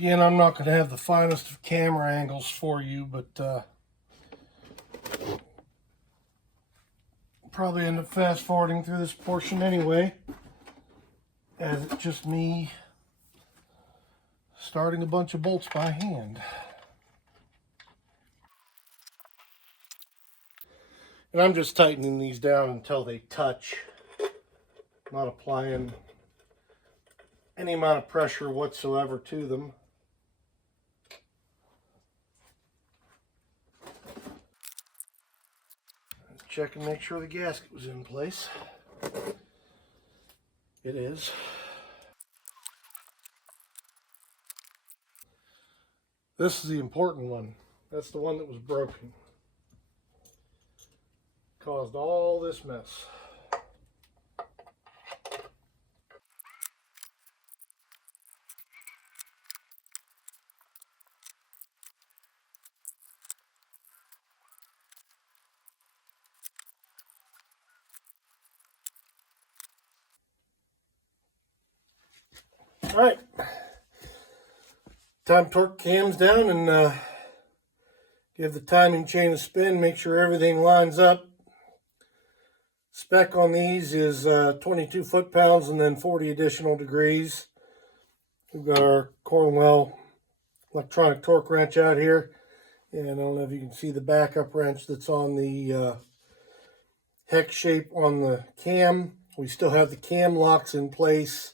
Again, I'm not going to have the finest of camera angles for you, but probably end up fast forwarding through this portion anyway, as it's just me starting a bunch of bolts by hand. And I'm just tightening these down until they touch, not applying any amount of pressure whatsoever to them. Check and make sure the gasket was in place. It is. This is the important one. That's the one that was broken. Caused all this mess. All right, time to torque cams down and give the timing chain a spin, make sure everything lines up. Spec on these is 22 foot-pounds and then 40 additional degrees. We've got our Cornwell electronic torque wrench out here, and I don't know if you can see the backup wrench that's on the hex shape on the cam. We still have the cam locks in place.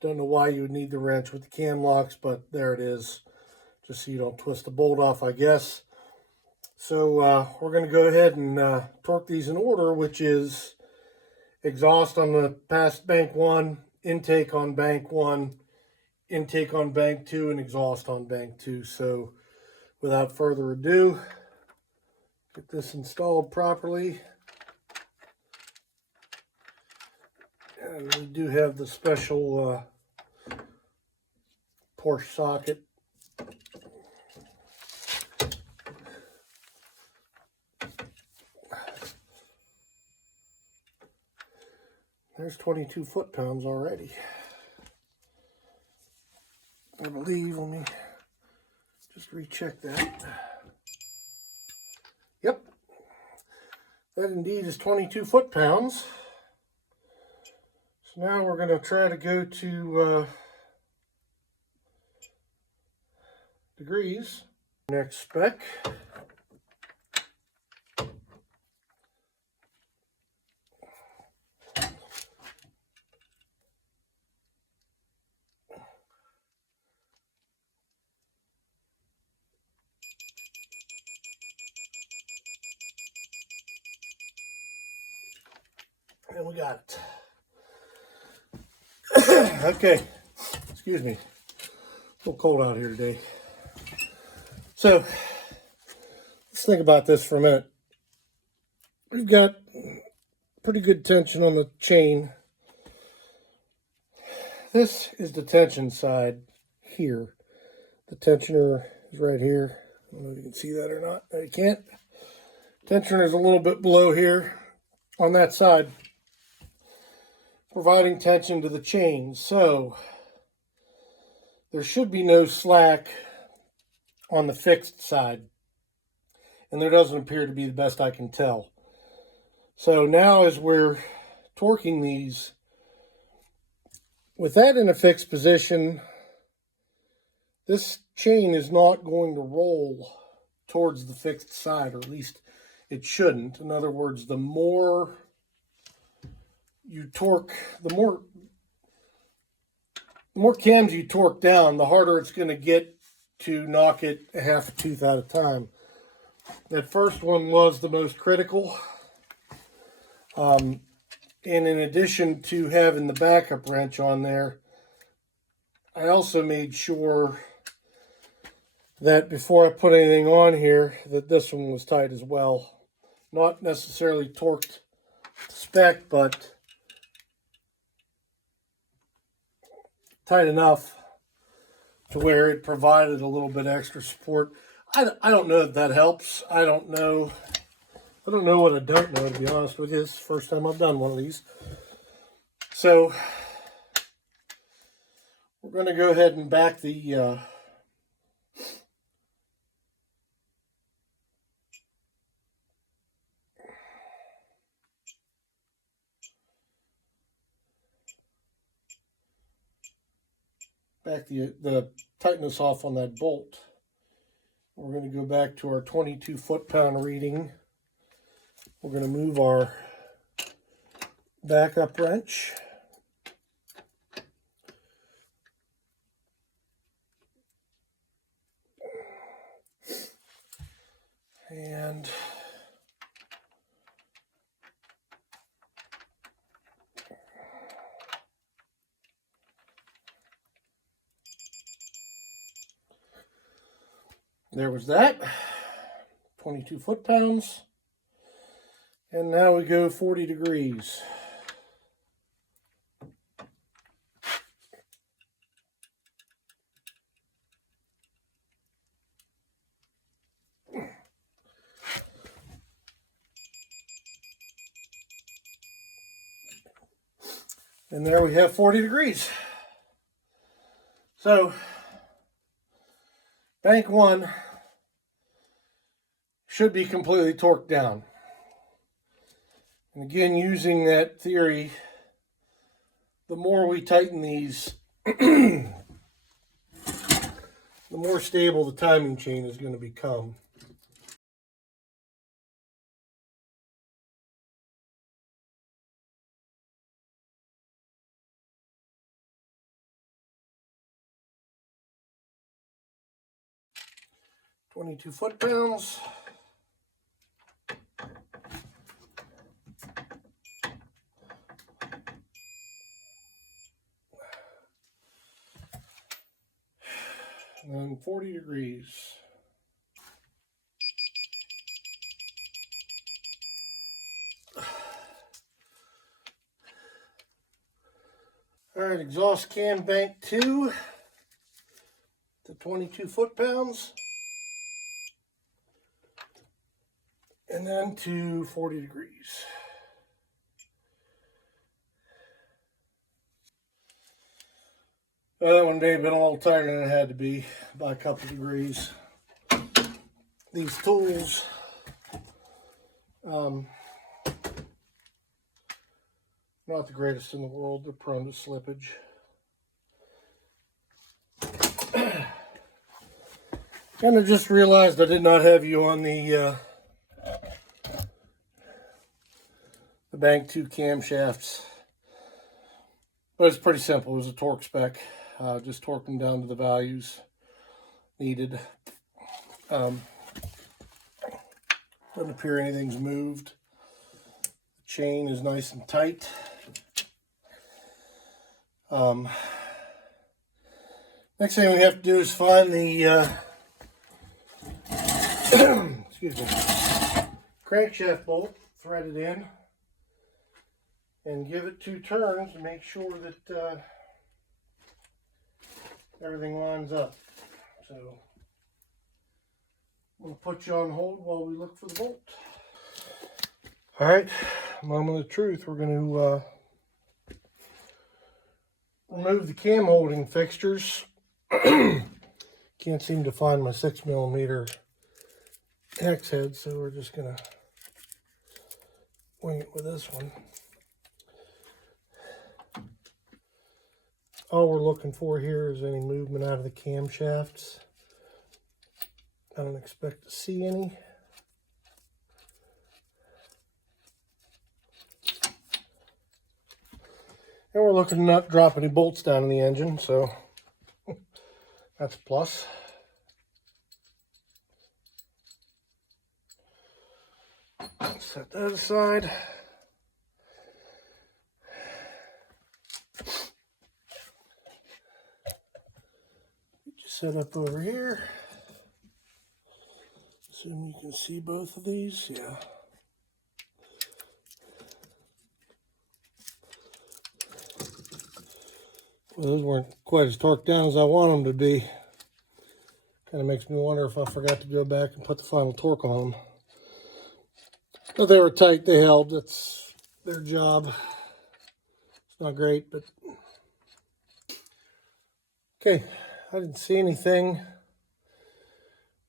Don't know why you would need the wrench with the cam locks, but there it is, just so you don't twist the bolt off, I guess. So we're going to go ahead and torque these in order, which is exhaust on the past bank 1, intake on bank 1, intake on bank 2, and exhaust on bank 2. So without further ado, get this installed properly. And we do have the special Porsche socket. There's 22 foot-pounds already. I believe, let me just recheck that. Yep, that indeed is 22 foot-pounds. So now we're going to try to go to degrees. Next spec. And we got it. Okay, excuse me. A little cold out here today. So, let's think about this for a minute. We've got pretty good tension on the chain. This is the tension side here. The tensioner is right here. I don't know if you can see that or not. No, you can't. Tensioner is a little bit below here on that side, providing tension to the chain. So there should be no slack on the fixed side, and there doesn't appear to be, the best I can tell. So now as we're torquing these, with that in a fixed position, this chain is not going to roll towards the fixed side, or at least it shouldn't. In other words, the more you torque, the more cams you torque down, the harder it's going to get to knock it a half a tooth at a time. That first one was the most critical. And in addition to having the backup wrench on there, I also made sure that before I put anything on here, that this one was tight as well. Not necessarily torqued spec, but tight enough to where it provided a little bit extra support. I don't know if that helps. I don't know what I don't know, to be honest with you. This is the first time I've done one of these. So we're going to go ahead and back the back the tightness off on that bolt. We're going to go back to our 22 foot-pound reading. We're going to move our backup wrench. And there was that, 22 foot-pounds. And now we go 40 degrees. And there we have 40 degrees. So, bank 1 should be completely torqued down. And again, using that theory, the more we tighten these, the more stable the timing chain is going to become. .22 foot-pounds. And 40 degrees. All right, exhaust cam bank 2 to 22 foot-pounds. And then to 40 degrees. Well, that one may have been a little tighter than it had to be by a couple of degrees. These tools, not the greatest in the world. They're prone to slippage. And I just realized I did not have you on the bank 2 camshafts. But it's pretty simple. It was a torque spec. Just torque them down to the values needed. Doesn't appear anything's moved. The chain is nice and tight. Next thing we have to do is find the excuse me, crankshaft bolt, thread it in, and give it 2 turns to make sure that everything lines up. So I'm going to put you on hold while we look for the bolt. All right, moment of truth. We're going to remove the cam holding fixtures. Can't seem to find my 6mm hex head, so we're just going to wing it with this one. All we're looking for here is any movement out of the camshafts. I don't expect to see any. And we're looking to not drop any bolts down in the engine, so that's a plus. Set that aside. Set up over here. Assume you can see both of these. Yeah. Well, those weren't quite as torqued down as I want them to be. Kind of makes me wonder if I forgot to go back and put the final torque on them. But they were tight, they held. That's their job. It's not great, but okay. I didn't see anything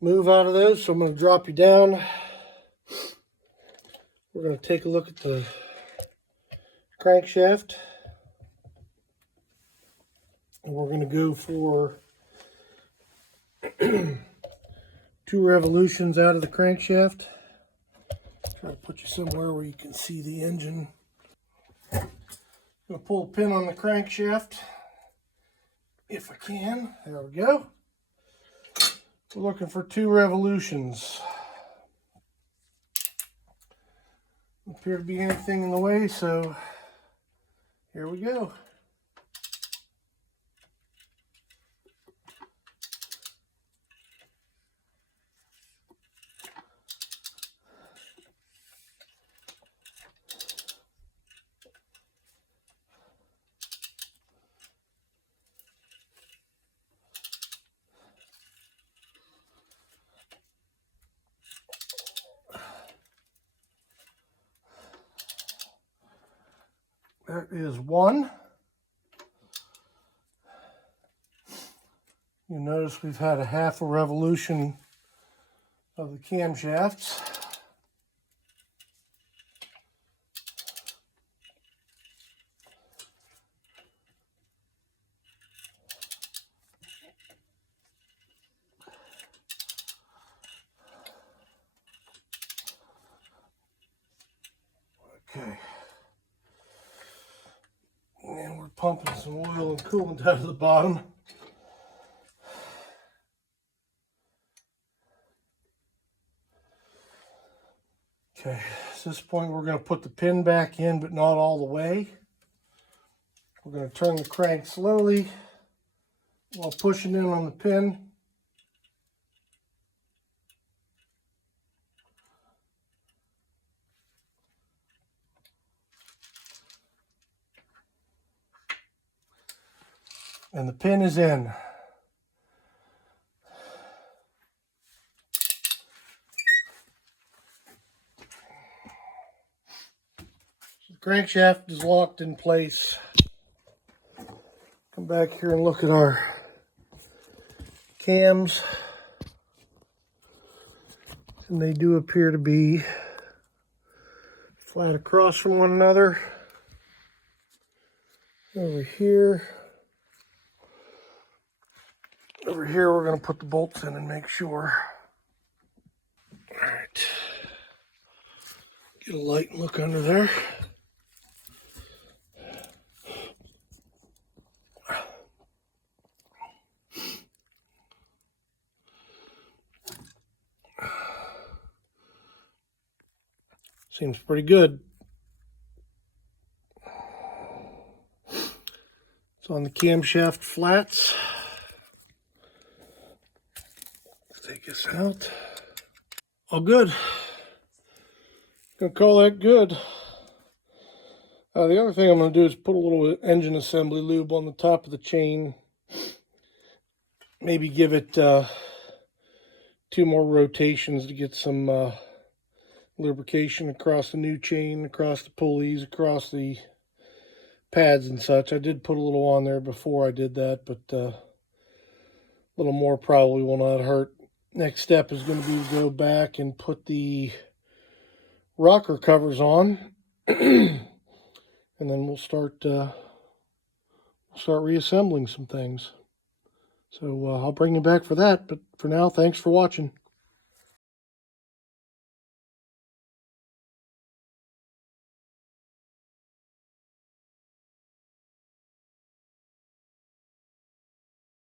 move out of those, so I'm going to drop you down. We're going to take a look at the crankshaft. And we're going to go for 2 revolutions out of the crankshaft. Try to put you somewhere where you can see the engine. I'm going to pull a pin on the crankshaft if I can. There we go. We're looking for 2 revolutions. Doesn't appear to be anything in the way, so here we go. That is 1. You notice we've had a half a revolution of the camshafts. Okay. And we're pumping some oil and coolant out of the bottom. Okay, at this point we're going to put the pin back in, but not all the way. We're going to turn the crank slowly while pushing in on the pin. And the pin is in. So the crankshaft is locked in place. Come back here and look at our cams. And they do appear to be flat across from one another. Over here we're going to put the bolts in and make sure. All right, get a light and look under there. Seems pretty good. It's on the camshaft flats. Let's take this out. All good. Gonna call that good. The other thing I'm gonna do is put a little engine assembly lube on the top of the chain. Maybe give it 2 more rotations to get some lubrication across the new chain, across the pulleys, across the pads and such. I did put a little on there before I did that, but a little more probably will not hurt. Next step is going to be to go back and put the rocker covers on, and then we'll start reassembling some things. So I'll bring you back for that, but for now, thanks for watching.